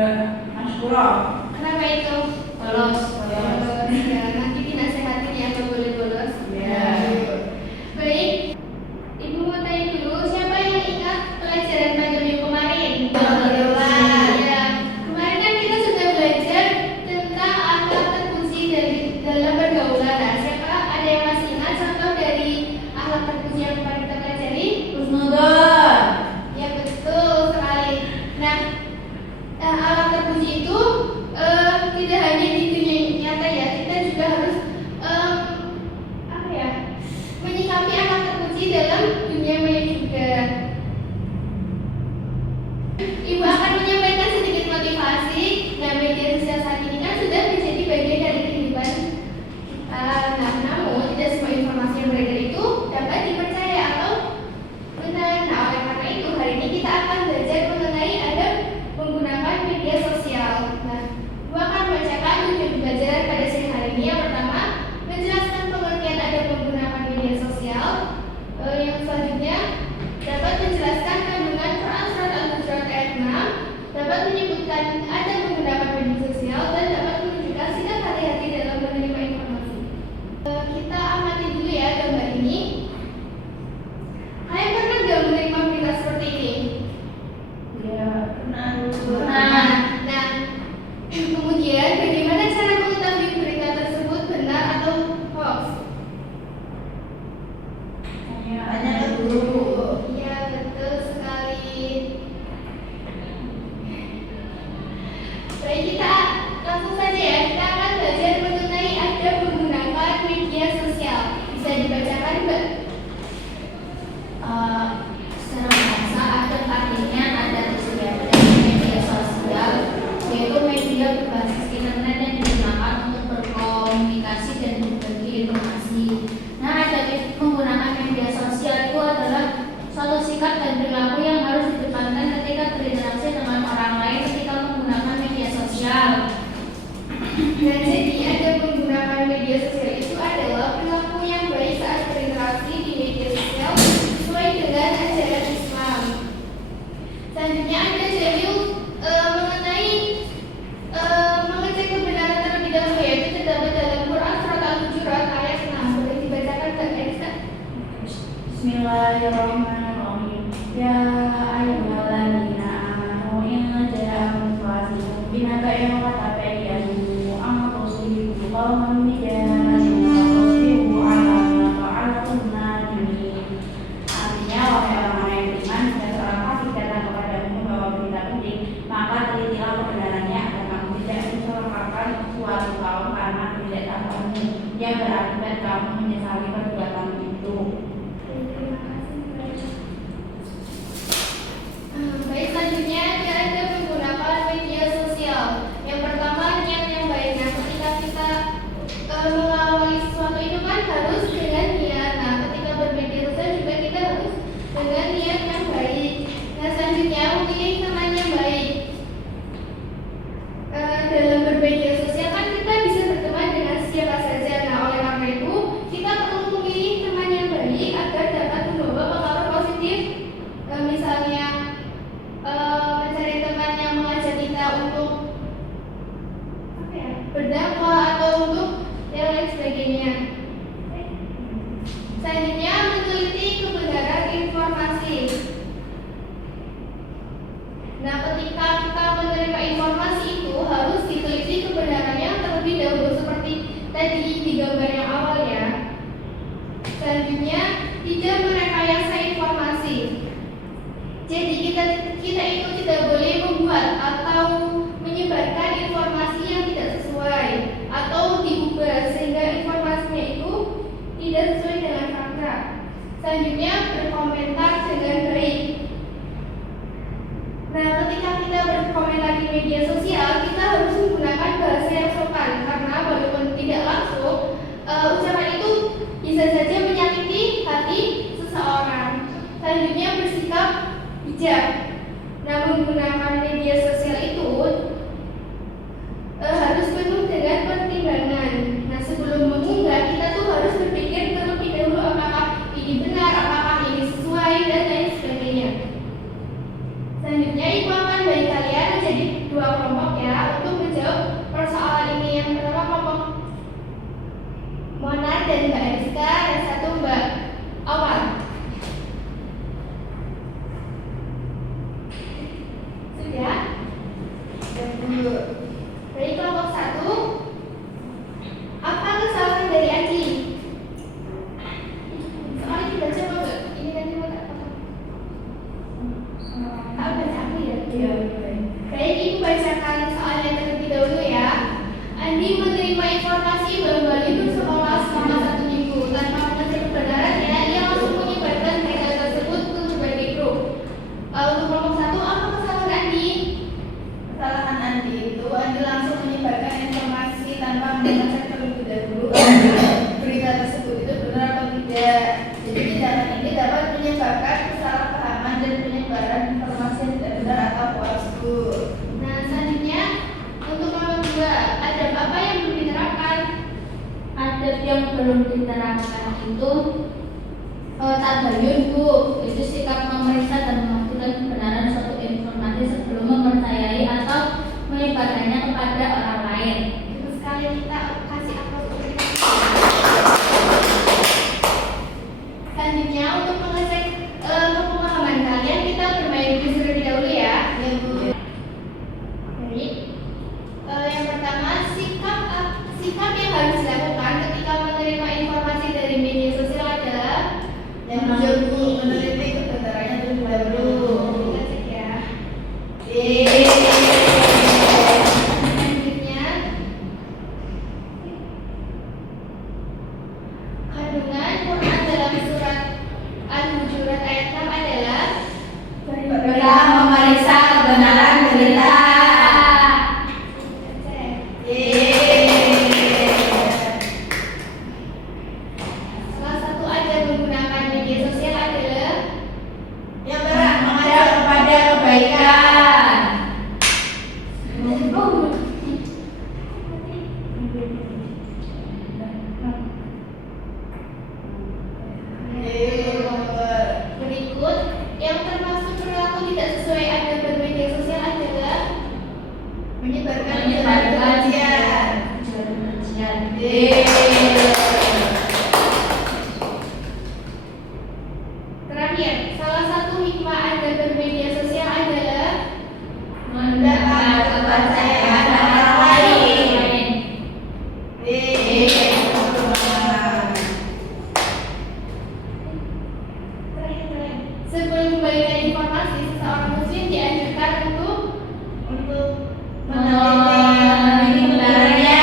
Mas Puro. Kenapa itu? Bolos. Ya, nanti dinasehatin ya kalau boleh bolos. Ya. Baik, Ibu mau tanya dulu, siapa yang ingat pelajaran pada minggu kemarin? Ya, kemarin kan kita sudah belajar tentang akhlak terpuji dalam pergaulan. Nah, siapa ada yang masih ingat contoh dari akhlak terpuji yang kemarin kita pelajari? Husnudon. Ya, betul sekali. Nah, akhlak terpuji itu tidak hanya di dunia nyata ya, kita juga harus menyikapi akhlak terpuji dalam dunia maya juga. Ibu akan menyampaikan sedikit motivasi. Nah, media sosial saat ini kan sudah menjadi bagian dari kehidupan kita. Nah, namun tidak semua informasi yang beredar itu dapat dipercaya atau benar. Nah, oleh karena itu hari ini kita akan belajar mengenai adab menggunakan media sosial. Nah, Ibu akan membacakan tujuan belajar pada siang hari ini. Yang pertama, menjelaskan pengertian adab menggunakan media sosial. Yang selanjutnya dapat menjelaskan kandungan Quran surat Al-Hujurat ayat 6, dapat menyebutkan adab menggunakan media sosial, dan dapat menunjukkan sikap hati-hati dalam menerima informasi. Kita amati dulu ya gambar ini. Kalian pernah nggak menerima berita seperti ini? Ya, pernah. Nah, kemudian bagaimana cara mengetahui berita tersebut benar atau hoax? Tanya ke guru. Iya, betul sekali. Baik, kita langsung saja ya. Kita akan belajar mengenai adab menggunakan media sosial. Bisa dibacakan, Mbak? Secara bahasa, adab artinya adat istiadat dari media sosial, yaitu media berbasis internet yang digunakan untuk berkomunikasi dan berbagi informasi. Nah, adab menggunakan media sosial itu adalah suatu sikap dan perilaku yang harus ditekankan ketika berinteraksi dengan orang lain ketika menggunakan media sosial. Dan jadi adab menggunakan media sosial itu adalah perilaku yang baik saat berinteraksi di media sosial sesuai dengan dan Mbak Ariska, yang satu Mbak Awal. Sudah? Dari kelompok 1, apa kesalahan dari Aji? Soalnya dibaca mau nggak? Ini nanti mau tak potong. Tahu baca aku ya? Iya. Baik, Ibu bacakan soalnya terlebih dahulu ya. Andi menerima informasi bahwa libur sekolah selama 1 minggu. Tanpa mengecek kebenarannya, ia langsung menyebarkan berita tersebut ke berbagai grup. Untuk kelompok 1, apa kesalahan Andi? Kesalahan Andi itu, Andi langsung menyebarkan informasi tanpa mengecek terlebih dahulu berita tersebut itu benar atau tidak. Jadi tindakan ini dapat menyebabkan kesalahpahaman dan penyebaran informasi yang tidak benar atau palsu. Nah, selanjutnya untuk kelompok 2, adab apa yang belum diterapkan? Adab yang belum diterapkan itu tabayun, Bu. Itu sikap memeriksa dan memastikan kebenaran suatu informasi sebelum mempercayai atau menyebarkannya kepada orang lain. Terus sekali kita kasih aplaus untuk kita. Selanjutnya untuk mengecek kepemahaman kalian, kita bermain quiz terlebih dahulu ya. Ya, Bu. Baik. Yang pertama, sikap yang harus dilakukan ketika menerima informasi dari media sosial adalah Yang jujur, Bu, meneliti kebenarannya terlebih dahulu. kita cek ya. Selanjutnya, kandungan Quran dalam surat Al-Hujurat ayat 6 adalah Berusaha memeriksa kebenaran berita. kita cek. Salah satu ajar menggunakan media sosial adalah Yang berat mengajak kepada kebaikan. berikut yang termasuk perilaku tidak sesuai adab bermedia sosial adalah Menyebarkan Menyebarkan kebencian. terakhir. Salah satu hikmah adab bermedia sosial adalah Mendapat kepercayaan orang lain. sebelum membagikan informasi, seseorang muslim dianjurkan untuk Meneliti kebenarannya.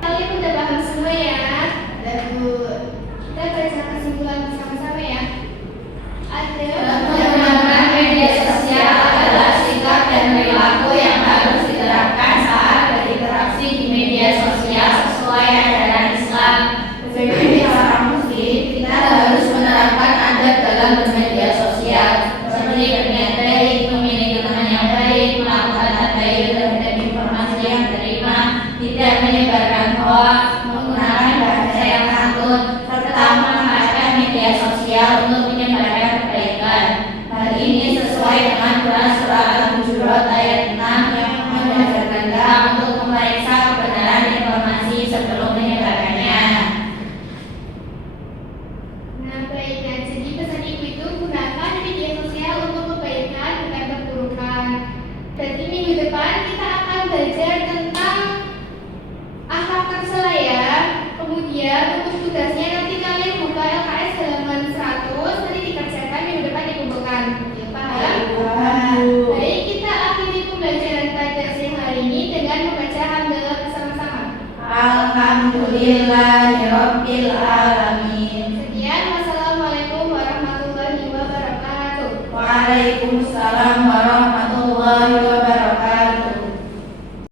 kalian udah paham semua ya. Dan, Bu, Kita baca kesimpulan bersama-sama ya. Ada Menggunakan media sosial adalah sikap dan perilaku yang harus diterapkan saat berinteraksi di media sosial sesuai ajaran Islam. Sebagai seorang muslim, kita harus menerapkan adab dalam bermedia sosial, seperti berniat baik, memiliki teman yang baik, melakukan tabayun terhadap informasi yang diterima, tidak menyebarkan hoax, menggunakan bahasa yang santun, serta memanfaatkan media sosial untuk menyebarkan kebaikan. Hal ini sesuai dengan Quran surah Al-Hujurat ayat 6 yang mengajarkan kita untuk memeriksa kebenaran informasi sebelum menyebarkannya. Nah, baik. Nah, jadi pesan ibu itu gunakan media sosial untuk kebaikan bukan keburukan. Berarti minggu depan kita akan belajar tentang akhlak tercela ya. Kemudian untuk tugasnya nanti kalian buka LKS halaman 100, nanti dikerjakan minggu depan dikumpulkan. Paham? Baik, kita akhiri pembelajaran pada siang hari ini dengan membaca hamdalah bersama-sama. Alhamdulillahirabbil alamin. Sekian, wassalamualaikum warahmatullahi wabarakatuh. Waalaikumsalam warahmatullahi